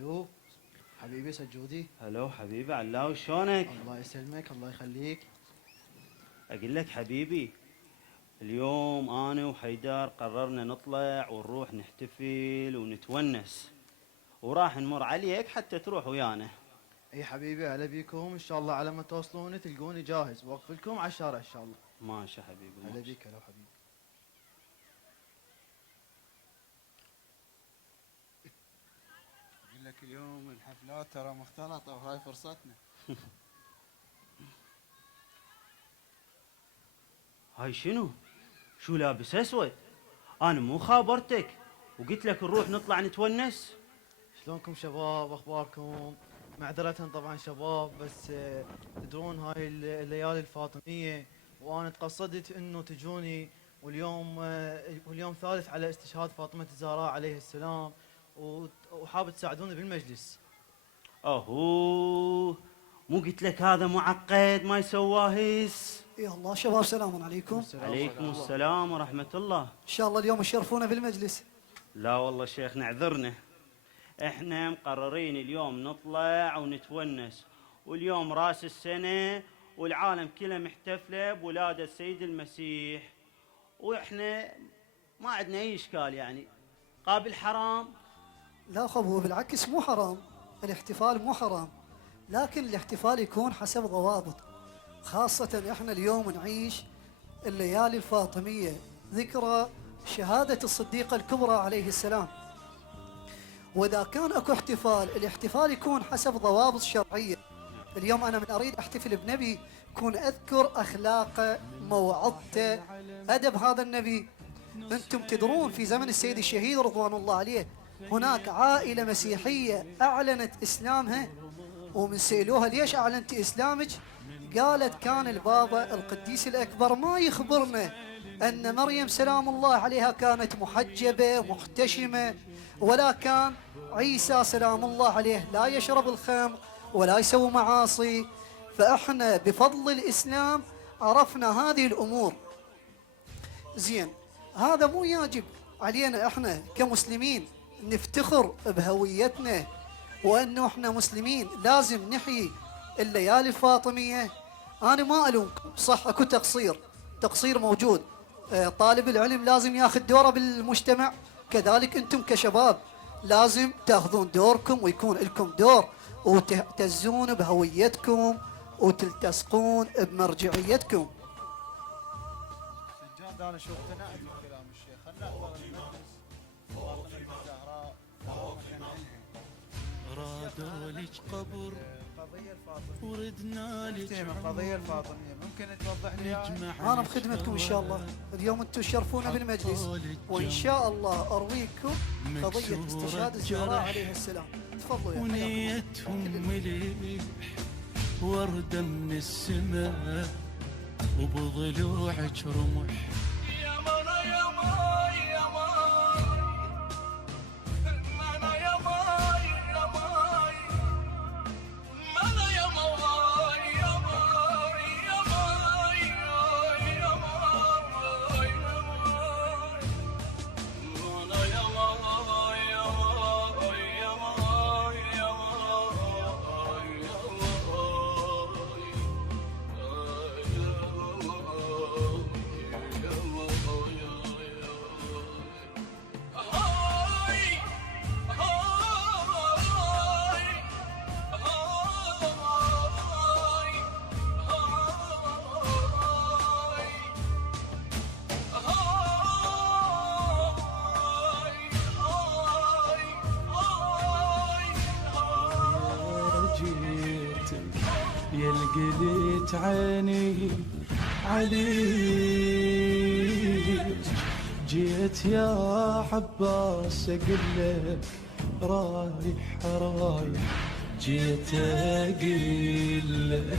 الو حبيبي سجودي. هلو حبيبي علاوي، شلونك؟ الله يسلمك الله يخليك. اقول لك حبيبي، اليوم انا وحيدر قررنا نطلع ونروح نحتفل ونتونس، وراح نمر عليك حتى تروح ويانا. اي حبيبي هلا بيكم، ان شاء الله على ما توصلون تلقوني جاهز واقف لكم على الشارع ان شاء الله. ماشي حبيبي هلا ماشي. بيك هلا حبيبي. اقول لك اليوم الحفلات ترى مختلطه وهاي فرصتنا. هاي شنو؟ شو لابس اسود؟ انا مو خابرتك وقلت لك نروح نطلع نتونس؟ شلونكم شباب، اخباركم؟ معذرة طبعا شباب، بس تدرون هاي الليالي الفاطمية وانا تقصدت انه تجوني، واليوم ثالث على استشهاد فاطمة الزهراء عليه السلام، وحاب تساعدوني بالمجلس. اهو مو قلت لك هذا معقد ما يسواه هيس. يا الله شباب، سلام عليكم. عليكم السلام ورحمة الله. ان شاء الله اليوم تشرفونا بالمجلس. لا والله شيخ نعذرنا، احنا مقررين اليوم نطلع ونتونس، واليوم راس السنة والعالم كله محتفلة بولادة السيد المسيح، واحنا ما عندنا اي اشكال يعني. قابل حرام؟ لا خب، هو بالعكس مو حرام، الاحتفال مو حرام، لكن الاحتفال يكون حسب ضوابط، خاصة احنا اليوم نعيش الليالي الفاطمية، ذكرى شهادة الصديقة الكبرى عليه السلام. واذا كان اكو احتفال، الاحتفال يكون حسب ضوابط شرعية. اليوم انا من اريد احتفل بنبي كون اذكر اخلاقه، موعظته، ادب هذا النبي. انتم تدرون في زمن السيد الشهيد رضوان الله عليه هناك عائلة مسيحية اعلنت اسلامها، ومن سألوها ليش اعلنت اسلامك؟ قالت كان البابا القديس الاكبر ما يخبرنا ان مريم سلام الله عليها كانت محجبة محتشمة، ولا كان عيسى سلام الله عليه لا يشرب الخمر ولا يسوي معاصي. فاحنا بفضل الاسلام عرفنا هذه الامور. زين، هذا مو يجب علينا احنا كمسلمين نفتخر بهويتنا وانه احنا مسلمين لازم نحيي الليالي الفاطميه؟ انا ما الومكم، صح اكو تقصير موجود، طالب العلم لازم ياخذ دوره بالمجتمع، كذلك انتم كشباب لازم تاخذون دوركم ويكون لكم دور، وتهتزون بهويتكم وتلتصقون بمرجعيتكم. سجاد انا شو اقتنعت بكلام الشيخ، خلنا نحضر المجلس. فاطمه الزهراء كان رادوا لك قبر القضيه الفاطميه، وردنا لك القضيه الفاطميه ممكن توضح لي اياها؟ انا بخدمتكم ان شاء الله. اليوم انتم تشرفونا بالمجلس، وان شاء الله ارويكم قضيه استشهاد الزهراء عليه السلام. تفضلوا يا ونيتهم مليح ورده من السماء وبضلوعك رمح. يلقيت عيني عليك، جيت يا عباس اقول لك رايح رايح، جيت اقول لك